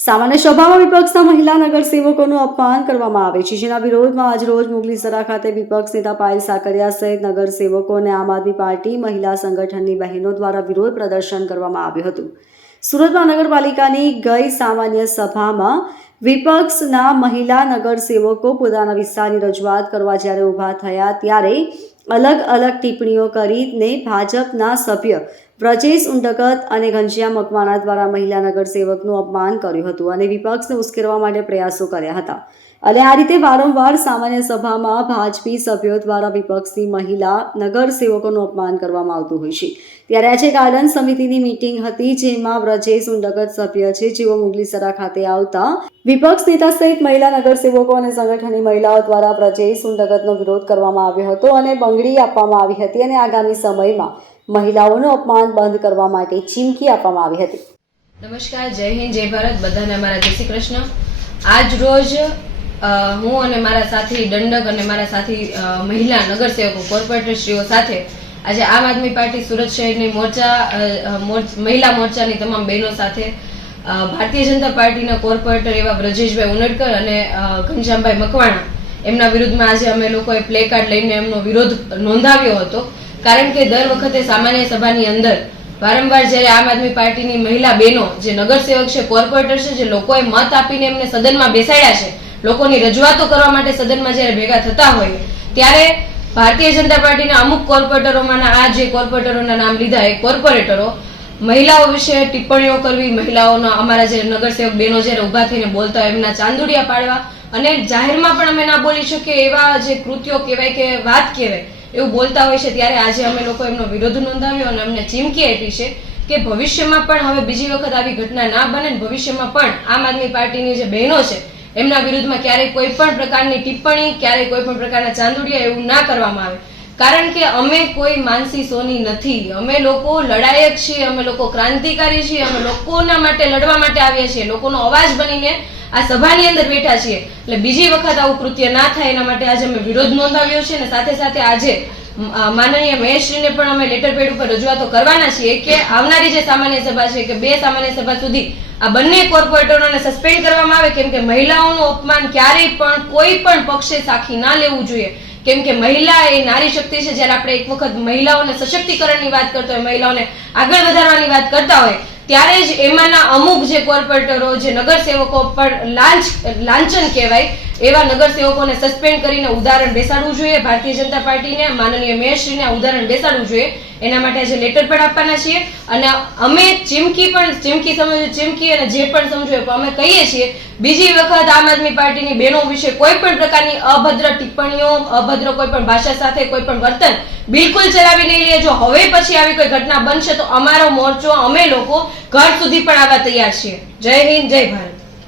સામાન્ય સભામાં વિપક્ષના મહિલા નગરસેવકોનું અપમાન કરવામાં આવે છે. જેના વિરોધમાં આજરોજ મુગલીસરા ખાતે વિપક્ષ નેતા પાયલ સાકરિયા સહિત નગરસેવકો અને આમ આદમી પાર્ટી મહિલા સંગઠનની બહેનો દ્વારા વિરોધ પ્રદર્શન કરવામાં આવ્યું હતું. સુરત મહાનગરપાલિકાની ગઈ સામાન્ય સભામાં વિપક્ષના મહિલા નગરસેવકો પોતાના વિસ્તારની રજૂઆત કરવા જ્યારે ઊભા થયા ત્યારે અલગ અલગ ટિપ્પણીઓ કરીને ભાજપના સભ્ય વ્રજેશ ઉંડકત અને ઘનશ્યામ મકવાણા દ્વારા મહિલા નગરસેવકનું અપમાન કર્યું હતું અને વિપક્ષને ઉશ્કેરવા માટે પ્રયાસો કર્યા હતા. અને આ રીતે વારંવાર સામાન્ય સભામાં ભાજપી સભ્યો દ્વારા વિપક્ષની મહિલા નગરસેવકોનું અપમાન કરવામાં આવતું હોય છે. ત્યારે આજે ગાર્ડન સમિતિની મીટિંગ હતી જેમાં વ્રજેશ ઉંડગત સભ્ય છે જેઓ મુગલીસરા ખાતે આવતા વિપક્ષ નેતા સહિત મહિલા નગરસેવકો અને સંગઠનની મહિલાઓ દ્વારા વ્રજેશ ઉંડગતનો વિરોધ કરવામાં આવ્યો હતો અને બંગડી આપવામાં આવી હતી અને આગામી સમયમાં મહિલાઓનું અપમાન બંધ કરવા માટે ચીમકી આપવામાં આવી હતી. નમસ્કાર, જય હિન્દ, જય ભારત. બધાને અમારા જય શ્રી કૃષ્ણ. આજ રોજ હું અને મારા સાથી દંડક અને મારા સાથી મહિલા નગરસેવકો કોર્પોરેટરશ્રીઓ સાથે આજે આમ આદમી પાર્ટી સુરત શહેરની મોરચા મહિલા મોરચાની તમામ બહેનો સાથે ભારતીય જનતા પાર્ટીના કોર્પોરેટર એવા બ્રજેશભાઈ ઉનડકર અને ઘનશ્યામભાઈ મકવાણા એમના વિરુદ્ધમાં આજે અમે લોકોએ પ્લે કાર્ડ લઈને એમનો વિરોધ નોંધાવ્યો હતો. કારણ કે દર વખતે સામાન્ય સભાની અંદર વારંવાર જ્યારે આમ આદમી પાર્ટીની મહિલા બહેનો, જે નગરસેવક છે, કોર્પોરેટર છે, જે લોકોએ મત આપીને એમને સદનમાં બેસાડ્યા છે, લોકોની રજૂઆતો કરવા માટે સદનમાં જ્યારે ભેગા થતા હોય, ત્યારે ભારતીય જનતા પાર્ટીના અમુક કોર્પોરેટરોમાંના આ જે કોર્પોરેટરોના નામ લીધા, એ કોર્પોરેટરો મહિલાઓ વિશે ટિપ્પણીઓ કરવી, મહિલાઓના અમારા જે નગરસેવક બહેનો જ્યારે ઊભા થઈને બોલતા હોય, એમના ચાંદુડિયા પાડવા અને જાહેરમાં પણ અમે ના બોલી શકીએ એવા જે કૃત્યો કહેવાય કે વાત કહેવાય એવું બોલતા હોય છે ત્યારે આજે અમે લોકો એમનો વિરોધ નોંધાવ્યો અને અમને ચીમકી આપી છે કે ભવિષ્યમાં પણ હવે બીજી વખત આવી ઘટના ના બને ભવિષ્યમાં પણ આમ આદમી પાર્ટીની જે બહેનો છે, એમના વિરુદ્ધમાં ક્યારેય કોઈ પણ પ્રકારની ટિપ્પણી, ક્યારેય કોઈ પણ પ્રકારના ચાંદુડિયા એવું ના કરવામાં આવે. કારણ કે અમે કોઈ માનસી સોની નથી. અમે લોકો લડાયક છીએ, અમે લોકો ક્રાંતિકારી છીએ, અમે લોકોના માટે લડવા માટે આવ્યા છીએ. લોકોનો અવાજ બનીને આ સભાની અંદર બેઠા છીએ. એટલે બીજી વખત આવું કૃત્ય ના થાય એના માટે આજે અમે વિરોધ નોંધાવ્યો છે અને સાથે સાથે આજે માનનીય મહેશજીને પણ અમે લેટર પેડ ઉપર રજૂઆતો કરવાના છીએ કે આવનારી જે સામાન્ય સભા છે કે બે સામાન્ય સભા સુધી આ બંને કોર્પોરેટરોને સસ્પેન્ડ કરવામાં આવે, કેમ કે મહિલાઓનું અપમાન ક્યારેય પણ કોઈ પણ પક્ષે સાખી ના લેવું જોઈએ. કેમ કે મહિલા એ નારી શક્તિ છે, જ્યારે આપણે એક વખત મહિલાઓને સશક્તિકરણની વાત કરતા હોય, મહિલાઓને આગળ વધારવાની વાત કરતા હોય ત્યારે જ એમાંના અમુક જે કોર્પોરેટરો જે નગરસેવકો પર લાંચ લાંચન કહેવાય એવા નગરસેવકોને સસ્પેન્ડ કરીને ઉદાહરણ બેસાડવું જોઈએ. ભારતીય જનતા પાર્ટીને, માનનીય મેયરશ્રીને ઉદાહરણ બેસાડવું જોઈએ. એના માટે આજે લેટર પણ આપવાના છીએ. અને અમે ચીમકી પણ, ચીમકી સમજો, ચીમકી અને જે પણ સમજો અમે કહીએ છીએ, બીજી વખત આમ આદમી પાર્ટીની બહેનો વિશે કોઈ પણ પ્રકારની અભદ્ર ટિપ્પણીઓ, અભદ્ર કોઈ પણ ભાષા સાથે કોઈ પણ વર્તન બિલકુલ ચલાવી નહીં લઈએ જો હવે પછી આવી કોઈ ઘટના બનશે તો અમારો મોરચો, અમે લોકો ઘર સુધી પણ આવવા તૈયાર છીએ. જય હિન્દ, જય Bharat.